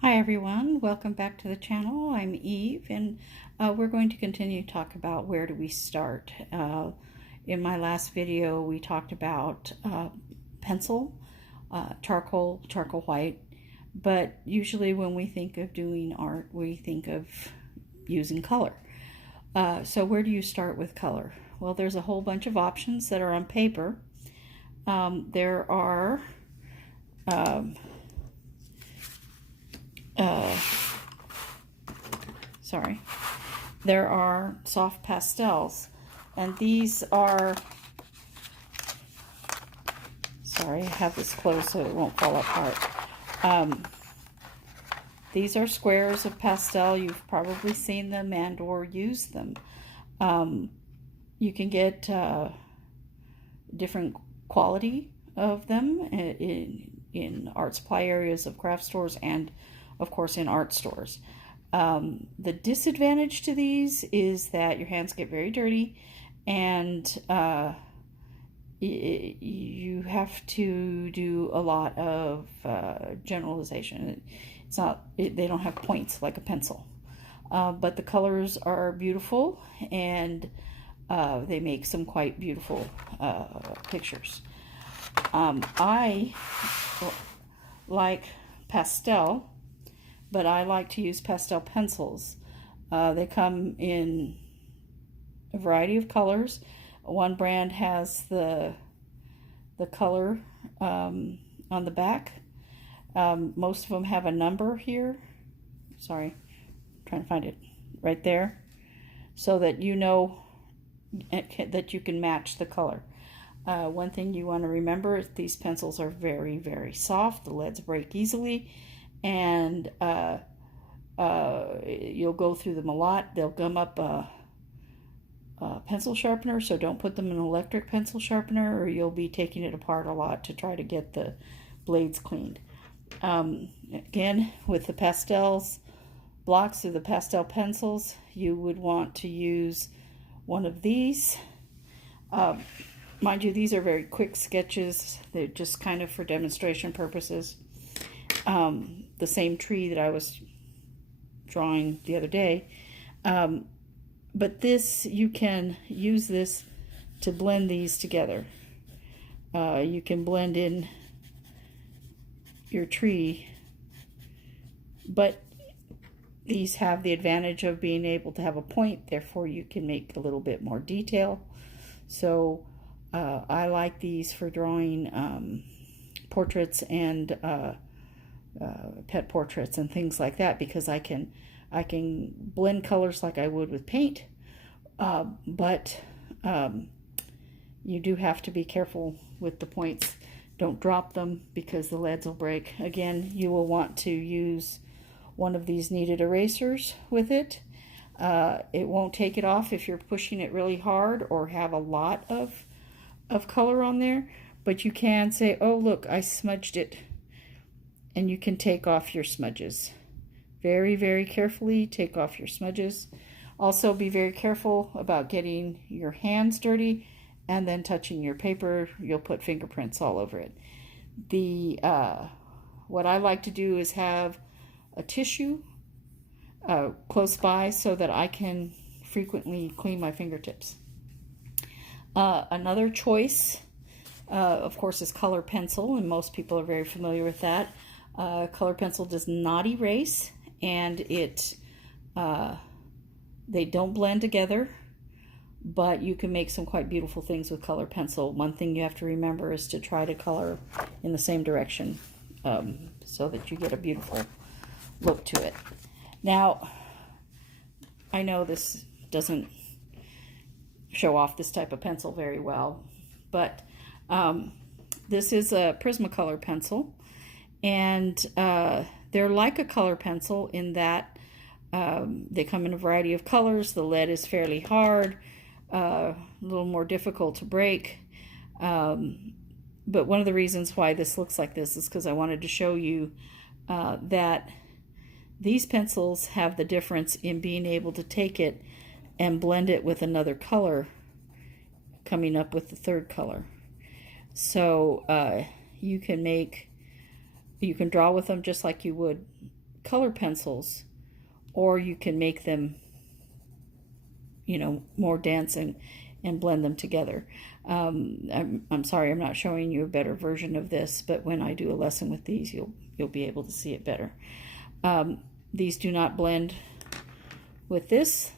Hi everyone, welcome back to the channel. I'm Eve, and we're going to continue to talk about where do we start. In my last video we talked about pencil, charcoal white, but usually when we think of doing art we think of using color. So where do you start with color? Well, there's a whole bunch of options that are on paper. There are there are soft pastels, and these are, sorry, I have this closed so it won't fall apart. These are squares of pastel. You've probably seen them and or used them. You can get different quality of them in art supply areas of craft stores and of course in art stores. The disadvantage to these is that your hands get very dirty, and you have to do a lot of generalization. It's not, they don't have points like a pencil, but the colors are beautiful, and they make some quite beautiful pictures. I like pastel, but I like to use pastel pencils. They come in a variety of colors. One brand has the color on the back. Most of them have a number here. Sorry, I'm trying to find it right there, so that you know that you can match the color. One thing you want to remember is these pencils are very, very soft. The leads break easily, and you'll go through them a lot. They'll gum up a pencil sharpener, so don't put them in an electric pencil sharpener, or you'll be taking it apart a lot to try to get the blades cleaned. Again, with the pastels blocks or the pastel pencils, you would want to use one of these. Mind you, these are very quick sketches. They're just kind of for demonstration purposes. The same tree that I was drawing the other day. But this, you can use this to blend these together. You can blend in your tree, but these have the advantage of being able to have a point, therefore you can make a little bit more detail. So I like these for drawing portraits and pet portraits and things like that, because I can blend colors like I would with paint, but you do have to be careful with the points. Don't drop them because the leads will break. Again, you will want to use one of these kneaded erasers with it. It won't take it off if you're pushing it really hard or have a lot of color on there, but you can say, oh look, I smudged it, and you can take off your smudges. Very, very carefully take off your smudges. Also be very careful about getting your hands dirty and then touching your paper. You'll put fingerprints all over it. What I like to do is have a tissue close by so that I can frequently clean my fingertips. Another choice, of course, is color pencil, and most people are very familiar with that. Color pencil does not erase, and they don't blend together, but you can make some quite beautiful things with color pencil. One thing you have to remember is to try to color in the same direction, so that you get a beautiful look to it. Now, I know this doesn't show off this type of pencil very well, but this is a Prismacolor pencil, and they're like a color pencil in that they come in a variety of colors. The lead is fairly hard, a little more difficult to break, but one of the reasons why this looks like this is because I wanted to show you that these pencils have the difference in being able to take it and blend it with another color, coming up with the third color. So you can draw with them just like you would color pencils, or you can make them, you know, more dense and blend them together. I'm sorry, I'm not showing you a better version of this, but when I do a lesson with these, you'll be able to see it better. These do not blend with this.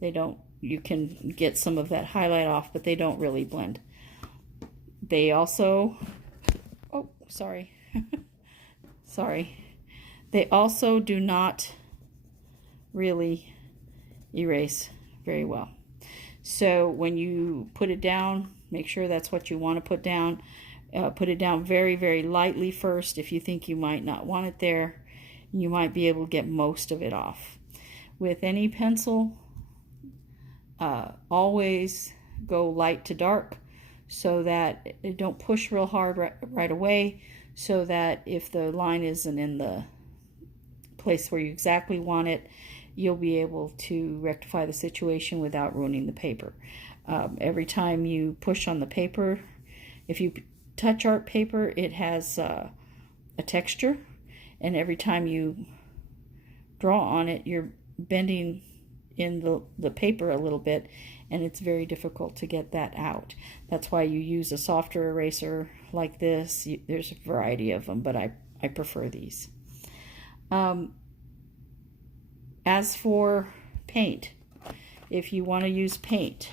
They don't. You can get some of that highlight off, but they don't really blend. They also, oh, sorry. Sorry. They also do not really erase very well. So when you put it down, make sure that's what you want to put down. Put it down very, very lightly first. If you think you might not want it there, you might be able to get most of it off. With any pencil, always go light to dark so that it don't push real hard right away, so that if the line isn't in the place where you exactly want it, you'll be able to rectify the situation without ruining the paper. Every time you push on the paper, if you touch art paper, it has a texture, and every time you draw on it, you're bending in the paper a little bit, and it's very difficult to get that out. That's why you use a softer eraser like this. There's a variety of them, but I prefer these. As for paint, if you want to use paint,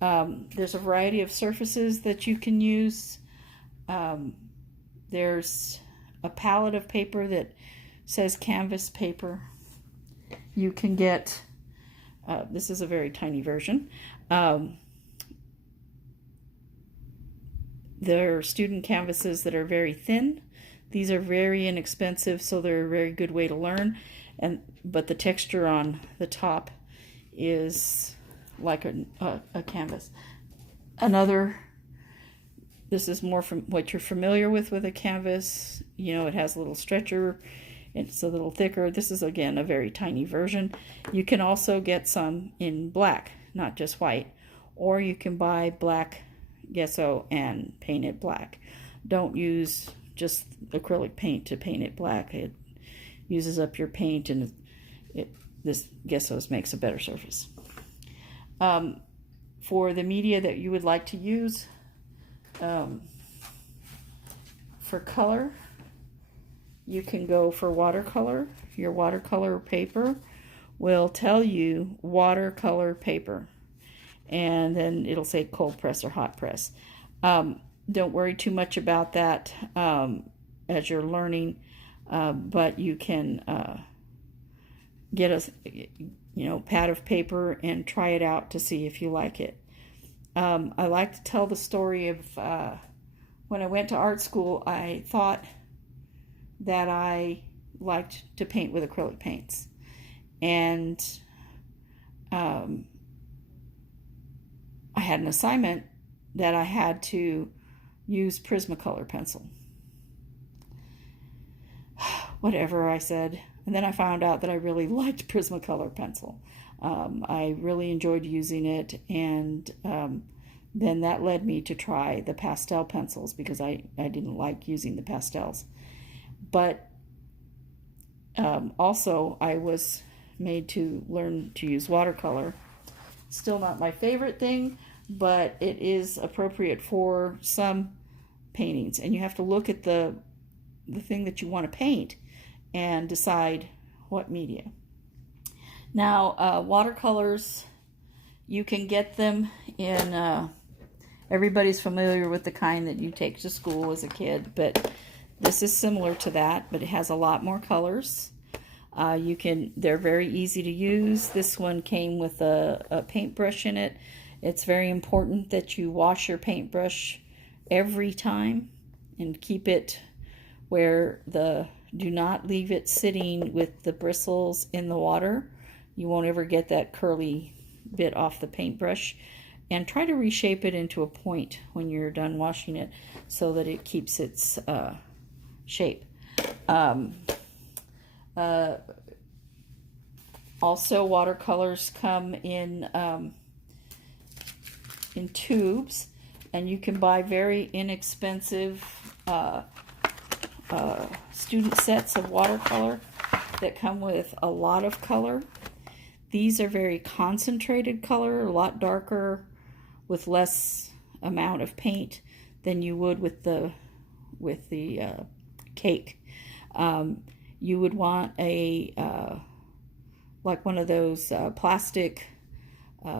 there's a variety of surfaces that you can use. There's a palette of paper that says canvas paper. You can get, this is a very tiny version. There are student canvases that are very thin. These are very inexpensive, so they're a very good way to learn. But the texture on the top is like a canvas. This is more from what you're familiar with a canvas. You know, it has a little stretcher. It's a little thicker. This is, again, a very tiny version. You can also get some in black, not just white. Or you can buy black gesso and paint it black. Don't use just acrylic paint to paint it black. It uses up your paint, and this gesso makes a better surface. For the media that you would like to use for color, you can go for watercolor. Your watercolor paper will tell you watercolor paper, and then it'll say cold press or hot press. Don't worry too much about that as you're learning, but you can get a pad of paper and try it out to see if you like it. I like to tell the story of when I went to art school. I thought that I liked to paint with acrylic paints, and I had an assignment that I had to use Prismacolor pencil. Whatever, I said. And then I found out that I really liked Prismacolor pencil. I really enjoyed using it, and then that led me to try the pastel pencils, because I didn't like using the pastels. But also I was made to learn to use watercolor. Still not my favorite thing, but it is appropriate for some paintings. And you have to look at the thing that you want to paint and decide what media. Now, watercolors, you can get them in, everybody's familiar with the kind that you take to school as a kid, but this is similar to that, but it has a lot more colors. They're very easy to use. This one came with a paintbrush in it. It's very important that you wash your paintbrush every time and keep it where do not leave it sitting with the bristles in the water. You won't ever get that curly bit off the paintbrush. And try to reshape it into a point when you're done washing it so that it keeps its shape. Also, watercolors come in tubes, and you can buy very inexpensive student sets of watercolor that come with a lot of color. These are very concentrated color, a lot darker with less amount of paint than you would with the cake. You would want a like one of those plastic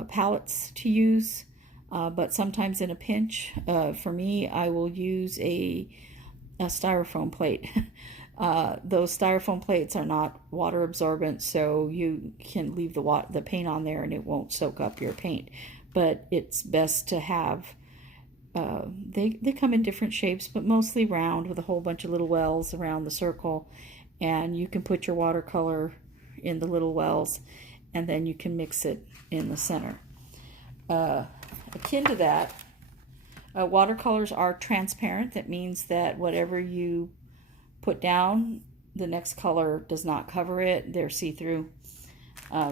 palettes to use, but sometimes in a pinch, for me, I will use a styrofoam plate. Those styrofoam plates are not water absorbent, so you can leave the paint on there and it won't soak up your paint. But it's best to have, they come in different shapes, but mostly round with a whole bunch of little wells around the circle. And you can put your watercolor in the little wells, and then you can mix it in the center. Akin to that, watercolors are transparent. That means that whatever you put down, the next color does not cover it. They're see-through.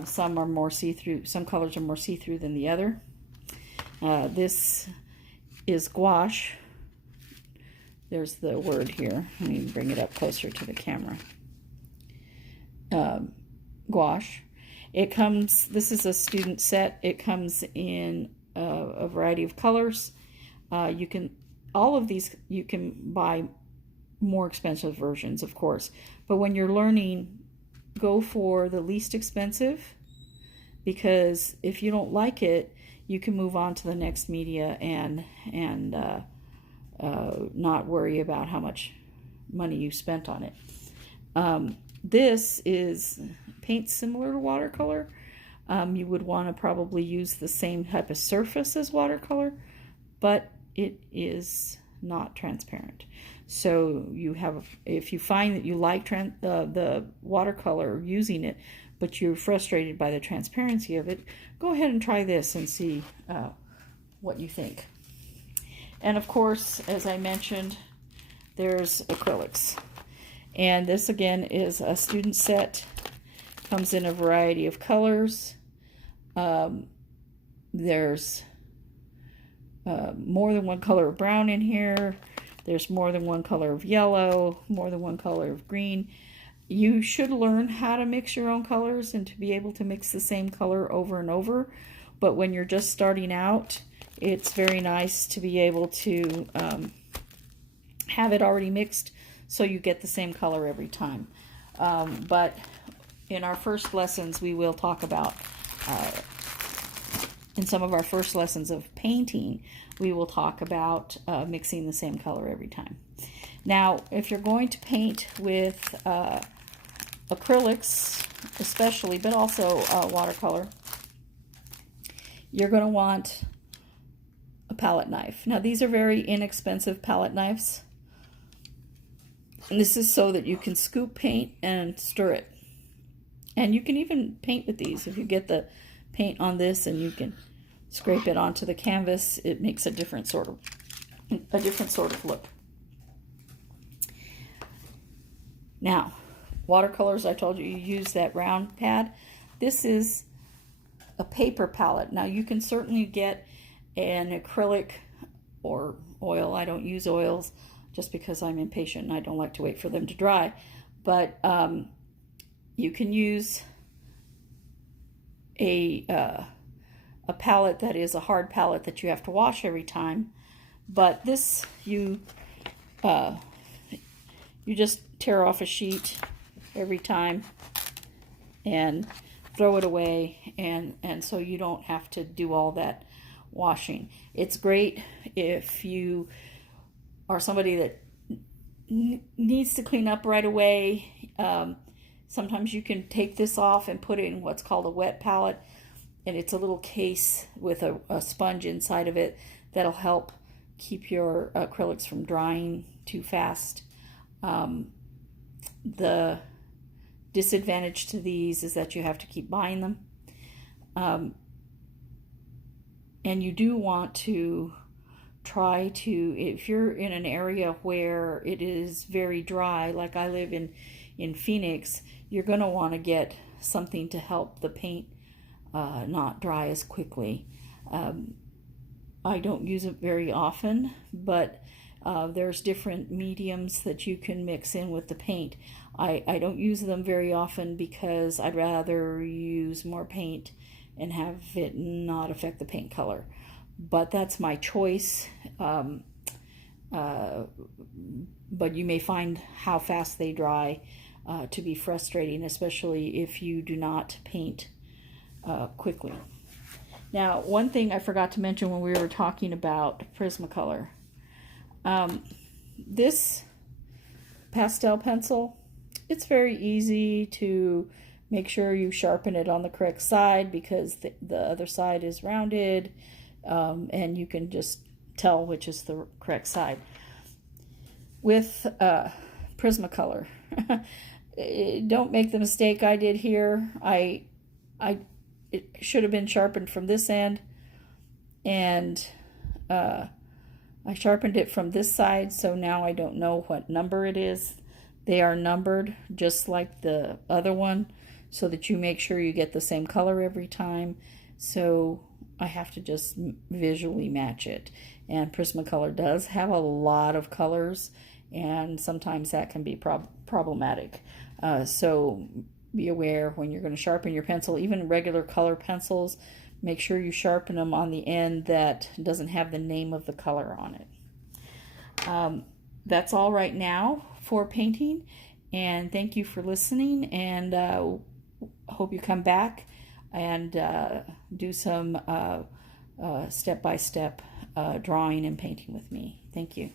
Some are more see-through. Some colors are more see-through than the other. This is gouache. There's the word here. Let me bring it up closer to the camera. Gouache. It comes, this is a student set. It comes in a variety of colors. All of these, you can buy more expensive versions, of course. But when you're learning, go for the least expensive, because if you don't like it, you can move on to the next media and not worry about how much money you spent on it. This is paint similar to watercolor. You would want to probably use the same type of surface as watercolor, but it is not transparent. So you have, if you find that you like the watercolor, using it, but you're frustrated by the transparency of it, go ahead and try this and see what you think. And of course, as I mentioned, there's acrylics. And this again is a student set. Comes in a variety of colors. There's more than one color of brown in here. There's more than one color of yellow, more than one color of green. You should learn how to mix your own colors and to be able to mix the same color over and over. But when you're just starting out, it's very nice to be able to have it already mixed so you get the same color every time. But in our first lessons, we will talk about, in some of our first lessons of painting, we will talk about mixing the same color every time. Now, if you're going to paint with acrylics, especially, but also watercolor, you're going to want a palette knife. Now, these are very inexpensive palette knives. And this is so that you can scoop paint and stir it. And you can even paint with these. If you get the paint on this and you can scrape it onto the canvas, it makes a different sort of look. Now, watercolors, I told you use that round pad. This is a paper palette. Now, you can certainly get an acrylic or oil. I don't use oils just because I'm impatient and I don't like to wait for them to dry. But you can use a palette that is a hard palette that you have to wash every time. But this, you just tear off a sheet every time and throw it away, and so you don't have to do all that washing. It's great if you are somebody that needs to clean up right away. Sometimes you can take this off and put it in what's called a wet palette, and it's a little case with a sponge inside of it that'll help keep your acrylics from drying too fast. The disadvantage to these is that you have to keep buying them. And you do want to try to, if you're in an area where it is very dry, like I live in Phoenix, you're going to want to get something to help the paint not dry as quickly. I don't use it very often, but There's different mediums that you can mix in with the paint. I don't use them very often because I'd rather use more paint and have it not affect the paint color. But that's my choice. But you may find how fast they dry to be frustrating, especially if you do not paint quickly. Now, one thing I forgot to mention when we were talking about Prismacolor. This pastel pencil, it's very easy to make sure you sharpen it on the correct side because the other side is rounded, and you can just tell which is the correct side. With Prismacolor, don't make the mistake I did here. It should have been sharpened from this end, and I sharpened it from this side, so now I don't know what number it is. They are numbered just like the other one, so that you make sure you get the same color every time. So I have to just visually match it. And Prismacolor does have a lot of colors, and sometimes that can be problematic. So be aware when you're going to sharpen your pencil, even regular color pencils, make sure you sharpen them on the end that doesn't have the name of the color on it. That's all right now for painting, and thank you for listening, and hope you come back and do some step-by-step drawing and painting with me. Thank you.